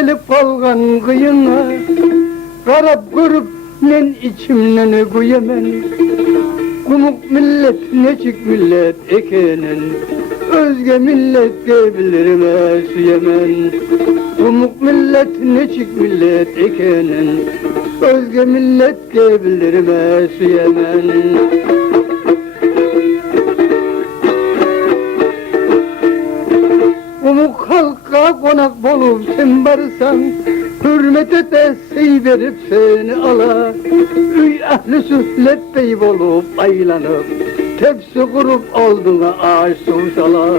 gelip kalgan kıyına, karab görüp men içimden koyemen. Kumuk millet necik millet ekenen, özge millet gebilirime süyemen. Kumuk millet necik millet ekenen, özge millet gebilirime süyemen. Umuk halka konak bulup sen varsan, hürmet ete sey verip seni ala. Üy ahlisi lebbey bulup aylanıp, tepsi kurup aldığına ağaç susala.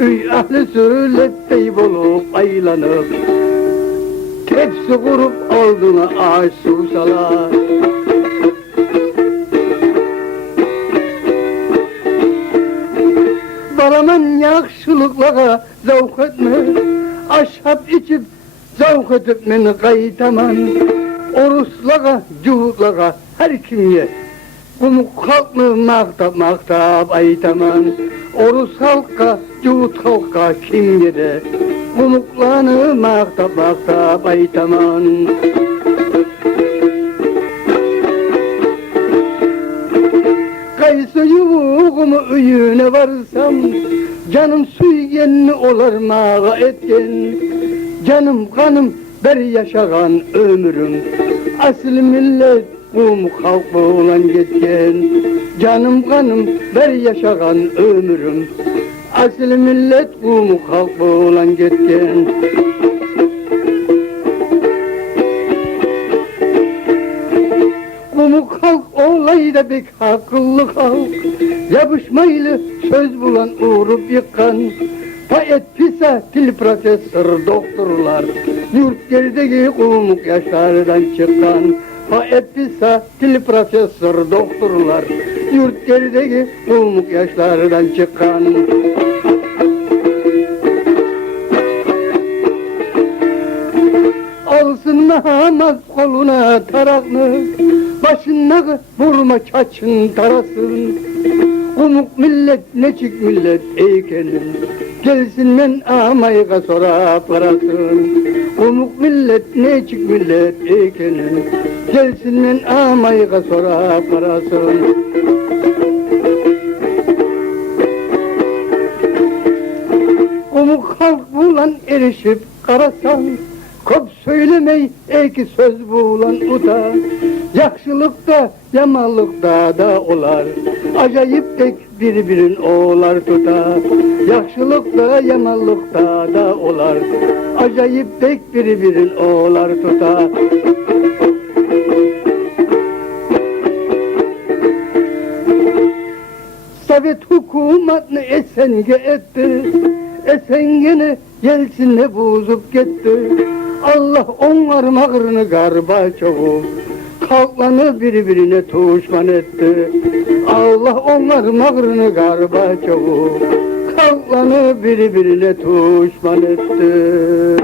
Üy ahlisi lebbey bulup aylanıp, tepsi kurup aldığına ağaç susala. Baraman yakşılıklara zavk etme, aşhap içip zavk edip beni kaytaman. Oruslara, cuhutlara her kimye, kumuk halkını maktap aytaman. Orus halka, cuhut halka kimye de, kumuklarını maktap aytaman. Kaysı yuvuğumu üyüne varsam, canım suygenli olar mağa etken. Canım kanım ber yaşagan ömrüm, asıl millet kumuk halkı olan getken. Canım kanım ber yaşagan ömrüm, asıl millet kumuk halkı olan getken. Kumuk halk olayda pek akıllı halk, yapışmaylı söz bulan uğrup yıkan. Payet pisa dil profesör doktorlar, yurt gerideki kumuk yaşlardan çıkan. Payet pisa dil profesör doktorlar, yurt gerideki kumuk yaşlardan çıkan. Alsın Muhammed koluna tarakını, başına vurma çaçın tarasın. Kumuk millet necik millet eykenin, gelsin men amayga sonra parasın. Kumuk millet necik millet eykenin, gelsin men amayga sonra parasın. Kumuk halk bulan erişip karasan, kop söylemey eki söz bulan uta. Yakşılıkta, yamanlıkta da olar, acayip tek birbirin oğlar tuta. Yakşılıkta, yamanlıkta da olar, acayip tek birbirin oğlar tuta. Sovet hükümetini esenge etti, esengeni Yeltsin'le bozup gitti. Allah onlar mağrını Gorbaçov'u, halklarını birbirine düşman etti. Allah onlar mağrını Gorbaçov'u, halklarını birbirine düşman etti.